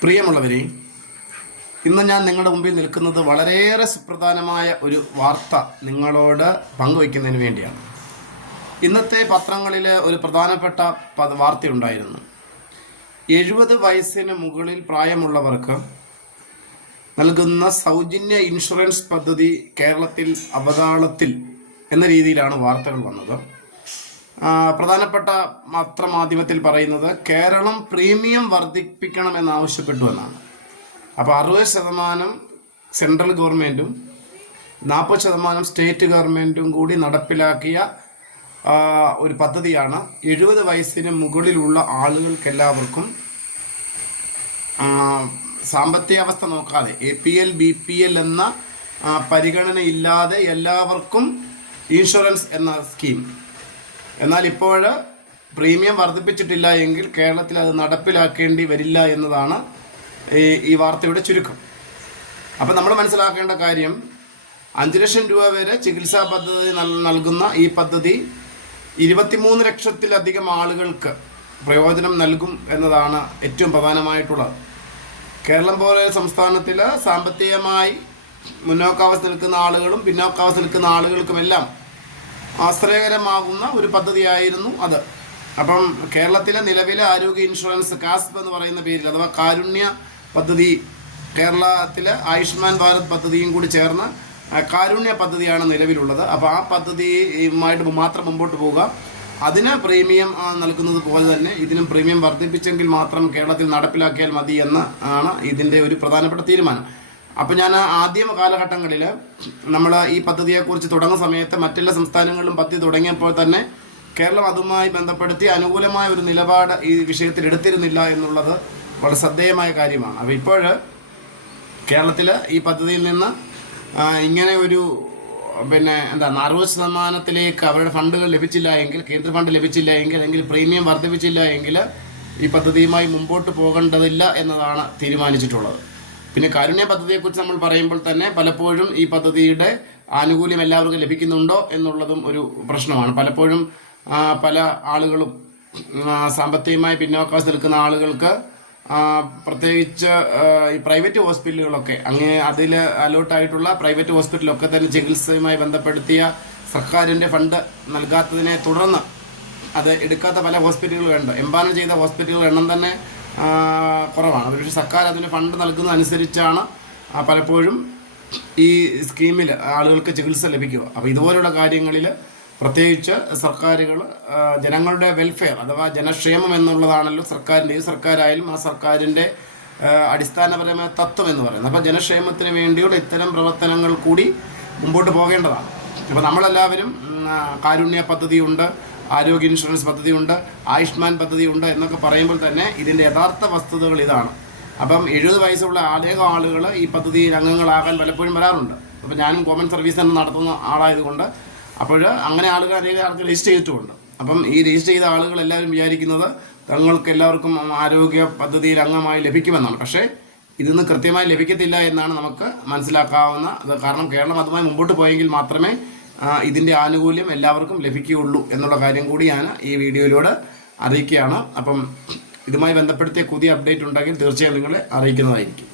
പ്രിയമുള്ളവരെ ഇന്ന് ഞാൻ നിങ്ങളുടെ മുമ്പിൽ നിൽക്കുന്നത് വളരെയേറെ സുപ്രധാനമായ ഒരു വാർത്ത നിങ്ങളോട് പങ്കുവയ്ക്കുന്നതിന് വേണ്ടിയാണ്. ഇന്നത്തെ പത്രങ്ങളിൽ ഒരു പ്രധാനപ്പെട്ട വാർത്തയുണ്ടായിരുന്നു. എഴുപത് വയസ്സിന് മുകളിൽ പ്രായമുള്ളവർക്ക് നൽകുന്ന സൗജന്യ ഇൻഷുറൻസ് പദ്ധതി കേരളത്തിൽ അവതാളത്തിൽ എന്ന രീതിയിലാണ് വാർത്തകൾ വന്നത്. പ്രധാനപ്പെട്ട പത്രമാധ്യമത്തിൽ പറയുന്നത് കേരളം പ്രീമിയം വർദ്ധിപ്പിക്കണമെന്നാവശ്യപ്പെട്ടു എന്നാണ്. അപ്പോൾ അറുപത് ശതമാനം സെൻട്രൽ ഗവൺമെന്റും നാൽപ്പത് ശതമാനം സ്റ്റേറ്റ് ഗവൺമെന്റും കൂടി നടപ്പിലാക്കിയ ഒരു പദ്ധതിയാണ് എഴുപത് വയസ്സിന് മുകളിലുള്ള ആളുകൾക്കെല്ലാവർക്കും സാമ്പത്തിക അവസ്ഥ നോക്കാതെ A P L B P L എന്ന പരിഗണനയില്ലാതെ എല്ലാവർക്കും ഇൻഷുറൻസ് എന്ന സ്കീം എന്നാൽ ഇപ്പോൾ പ്രീമിയം വർദ്ധിപ്പിച്ചിട്ടില്ല എങ്കിൽ കേരളത്തിൽ അത് നടപ്പിലാക്കേണ്ടി വരില്ല എന്നതാണ് ഈ വാർത്തയുടെ ചുരുക്കം. അപ്പം നമ്മൾ മനസ്സിലാക്കേണ്ട കാര്യം അഞ്ച് ലക്ഷം രൂപ വരെ ചികിത്സാ പദ്ധതി നൽ- നൽകുന്ന ഈ പദ്ധതി ഇരുപത്തിമൂന്ന് ലക്ഷത്തിലധികം ആളുകൾക്ക് പ്രയോജനം നൽകും എന്നതാണ് ഏറ്റവും പ്രധാനമായിട്ടുള്ളത്. കേരളം പോലെ സംസ്ഥാനത്തിൽ സാമ്പത്തികമായി മുന്നോക്കാവസ്ഥ നിൽക്കുന്ന ആളുകളും പിന്നോക്കാവസ്ഥ നിൽക്കുന്ന ആളുകൾക്കുമെല്ലാം ആശ്രയകരമാകുന്ന ഒരു പദ്ധതിയായിരുന്നു അത്. അപ്പം കേരളത്തിലെ നിലവിലെ ആരോഗ്യ ഇൻഷുറൻസ് കാസ്പ് എന്ന് പറയുന്ന പേരിൽ അഥവാ കാരുണ്യ പദ്ധതി കേരളത്തിലെ ആയുഷ്മാൻ ഭാരത് പദ്ധതിയും കൂടി ചേർന്ന് കാരുണ്യ പദ്ധതിയാണ് നിലവിലുള്ളത്. അപ്പോൾ ആ പദ്ധതിയുമായിട്ട് മാത്രം മുമ്പോട്ട് പോവുക. അതിന് പ്രീമിയം നൽകുന്നത് പോലെ തന്നെ ഇതിനും പ്രീമിയം വർദ്ധിപ്പിച്ചെങ്കിൽ മാത്രം കേരളത്തിൽ നടപ്പിലാക്കിയാൽ മതി എന്ന് ആണ് ഇതിന്റെ ഒരു പ്രധാനപ്പെട്ട തീരുമാനം. അപ്പോൾ ഞാൻ ആദ്യ കാലഘട്ടങ്ങളിൽ നമ്മൾ ഈ പദ്ധതിയെക്കുറിച്ച് തുടങ്ങുന്ന സമയത്ത് മറ്റെല്ലാ സംസ്ഥാനങ്ങളിലും പദ്ധതി തുടങ്ങിയപ്പോൾ തന്നെ കേരളം അതുമായി ബന്ധപ്പെടുത്തി അനുകൂലമായ ഒരു നിലപാട് ഈ വിഷയത്തിൽ എടുത്തിരുന്നില്ല എന്നുള്ളത് വളരെ ശ്രദ്ധേയമായ കാര്യമാണ്. അപ്പോൾ ഇപ്പോൾ കേരളത്തിൽ ഈ പദ്ധതിയിൽ നിന്ന് ഇങ്ങനെ ഒരു പിന്നെ എന്താ അറുപത് ശതമാനത്തിലേക്ക് അവരുടെ ഫണ്ടുകൾ ലഭിച്ചില്ല എങ്കിൽ കേന്ദ്ര ഫണ്ട് ലഭിച്ചില്ല എങ്കിൽ അല്ലെങ്കിൽ പ്രീമിയം വർദ്ധിപ്പിച്ചില്ല എങ്കിൽ ഈ പദ്ധതിയുമായി മുമ്പോട്ട് പോകേണ്ടതില്ല എന്നതാണ് തീരുമാനിച്ചിട്ടുള്ളത്. പിന്നെ കാരുണ്യ പദ്ധതിയെക്കുറിച്ച് നമ്മൾ പറയുമ്പോൾ തന്നെ പലപ്പോഴും ഈ പദ്ധതിയുടെ ആനുകൂല്യം എല്ലാവർക്കും ലഭിക്കുന്നുണ്ടോ എന്നുള്ളതും ഒരു പ്രശ്നമാണ്. പലപ്പോഴും പല ആളുകളും സാമ്പത്തികമായി പിന്നോക്കാവസ്ഥ നിൽക്കുന്ന ആളുകൾക്ക് പ്രത്യേകിച്ച് ഈ പ്രൈവറ്റ് ഹോസ്പിറ്റലുകളൊക്കെ അങ്ങനെ അതിൽ അലോട്ടായിട്ടുള്ള പ്രൈവറ്റ് ഹോസ്പിറ്റലൊക്കെ തന്നെ ചികിത്സയുമായി ബന്ധപ്പെടുത്തിയ സർക്കാരിന്റെ ഫണ്ട് നൽകാത്തതിനെ തുടർന്ന് അത് എടുക്കാത്ത പല ഹോസ്പിറ്റലുകളുണ്ട്. എംപാനൽ ചെയ്ത ഹോസ്പിറ്റലുകൾ എണ്ണം തന്നെ കുറവാണ്. പക്ഷേ സർക്കാർ അതിന് ഫണ്ട് നൽകുന്നതനുസരിച്ചാണ് അനുസരിച്ചാണ് പലപ്പോഴും ഈ സ്കീമിൽ ആളുകൾക്ക് ചികിത്സ ലഭിക്കുക. അപ്പോൾ ഇതുപോലുള്ള കാര്യങ്ങളിൽ പ്രത്യേകിച്ച് സർക്കാരുകൾ ജനങ്ങളുടെ വെൽഫെയർ അഥവാ ജനക്ഷേമം എന്നുള്ളതാണല്ലോ സർക്കാരിന്റെ ഏത് സർക്കാരായാലും ആ സർക്കാരിന്റെ അടിസ്ഥാനപരമായ തത്വം എന്ന് പറയുന്നത്. അപ്പോൾ ജനക്ഷേമത്തിന് വേണ്ടിയുള്ള ഇത്തരം പ്രവർത്തനങ്ങൾ കൂടി മുമ്പോട്ട് പോകേണ്ടതാണ്. അപ്പോൾ നമ്മളെല്ലാവരും കാരുണ്യ പദ്ധതിയുണ്ട് ആരോഗ്യ ഇൻഷുറൻസ് പദ്ധതിയുണ്ട് ആയുഷ്മാൻ പദ്ധതിയുണ്ട് എന്നൊക്കെ പറയുമ്പോൾ തന്നെ ഇതിന്റെ യഥാർത്ഥ വസ്തുതകൾ ഇതാണ്. അപ്പം എഴുപത് വയസ്സുള്ള അനേകം ആളുകൾ ഈ പദ്ധതിയിൽ അംഗങ്ങളാകാൻ പലപ്പോഴും വരാറുണ്ട്. അപ്പം ഞാനും കോമൺ സർവീസ് തന്നെ നടത്തുന്ന ആളായതുകൊണ്ട് അപ്പോൾ അങ്ങനെ ആളുകൾ അനേകം ആൾക്ക് രജിസ്റ്റർ ചെയ്തിട്ടുമുണ്ട്. അപ്പം ഈ രജിസ്റ്റർ ചെയ്ത ആളുകൾ എല്ലാവരും വിചാരിക്കുന്നത് തങ്ങൾക്ക് എല്ലാവർക്കും ആരോഗ്യ പദ്ധതിയിൽ അംഗമായി ലഭിക്കുമെന്നാണ്. പക്ഷേ ഇതിന്ന് കൃത്യമായി ലഭിക്കത്തില്ല എന്നാണ് നമുക്ക് മനസ്സിലാക്കാവുന്ന കാരണം കേരളം അതുമായി മുമ്പോട്ട് പോയെങ്കിൽ മാത്രമേ ഇതിന്റെ ആനുകൂല്യം എല്ലാവർക്കും ലഭിക്കുകയുള്ളൂ എന്നുള്ള കാര്യം കൂടിയാണ് ഈ വീഡിയോയിലൂടെ അറിയിക്കുകയാണ്. അപ്പം ഇതുമായി ബന്ധപ്പെടുത്തിയ പുതിയ അപ്ഡേറ്റ് ഉണ്ടെങ്കിൽ തീർച്ചയായും നിങ്ങളെ അറിയിക്കുന്നതായിരിക്കും.